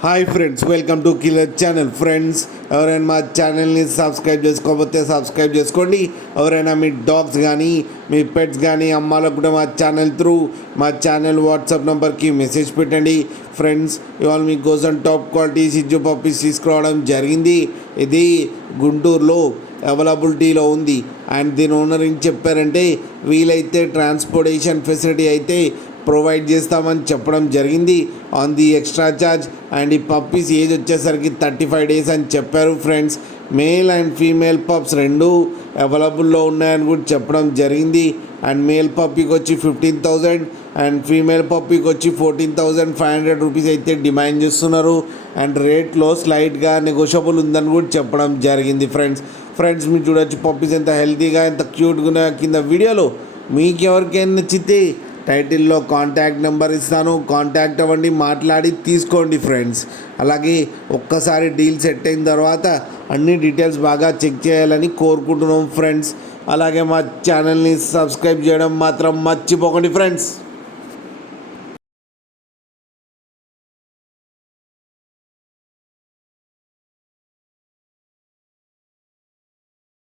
Hi friends, welcome to killer channel. Friends, ఎవరైనా మా ఛానల్ని సబ్స్క్రైబ్ చేసుకోకపోతే సబ్స్క్రైబ్ చేసుకోండి. ఎవరైనా మీ డాగ్స్ కానీ మీ పెట్స్ కానీ అమ్మాలకు కూడా మా ఛానల్ వాట్సాప్ నెంబర్కి మెసేజ్ పెట్టండి. ఫ్రెండ్స్, ఇవాళ మీకోసం టాప్ క్వాలిటీ సిజ్జు పప్పీస్ తీసుకురావడం జరిగింది. ఇది గుంటూరులో అవైలబిలిటీలో ఉంది. అండ్ దీని ఓనర్ ఏం చెప్పారంటే, వీలైతే ట్రాన్స్పోర్టేషన్ ఫెసిలిటీ అయితే ప్రొవైడ్ చేస్తామని చెప్పడం జరిగింది on the extra charge. And ఈ పప్పీస్ ఏజ్ వచ్చేసరికి 35 days అని చెప్పారు. Friends, male and female pups రెండు అవైలబుల్లో ఉన్నాయని కూడా చెప్పడం జరిగింది. అండ్ మేల్ పప్పీకి వచ్చి 15,000 అండ్ ఫీమేల్ పప్పీకి వచ్చి 14,500 రూపీస్ అయితే డిమాండ్ చేస్తున్నారు. అండ్ రేట్లో స్లైట్గా నెగోషియబుల్ ఉందని కూడా చెప్పడం జరిగింది. ఫ్రెండ్స్ మీరు చూడొచ్చు పప్పీస్ ఎంత హెల్తీగా ఎంత క్యూట్గా ఉన్నాయో. కింద వీడియోలో మీకు ఎవరికైనా నచ్చితే టైటిల్లో కాంటాక్ట్ నెంబర్ ఇస్తాను, కాంటాక్ట్ అవ్వండి, మాట్లాడి తీసుకోండి. ఫ్రెండ్స్, అలాగే ఒక్కసారి డీల్ సెట్ అయిన తర్వాత అన్ని డీటెయిల్స్ బాగా చెక్ చేయాలని కోరుకుంటున్నాం. ఫ్రెండ్స్, అలాగే మా ఛానల్ని సబ్స్క్రైబ్ చేయడం మాత్రం మర్చిపోకండి. ఫ్రెండ్స్.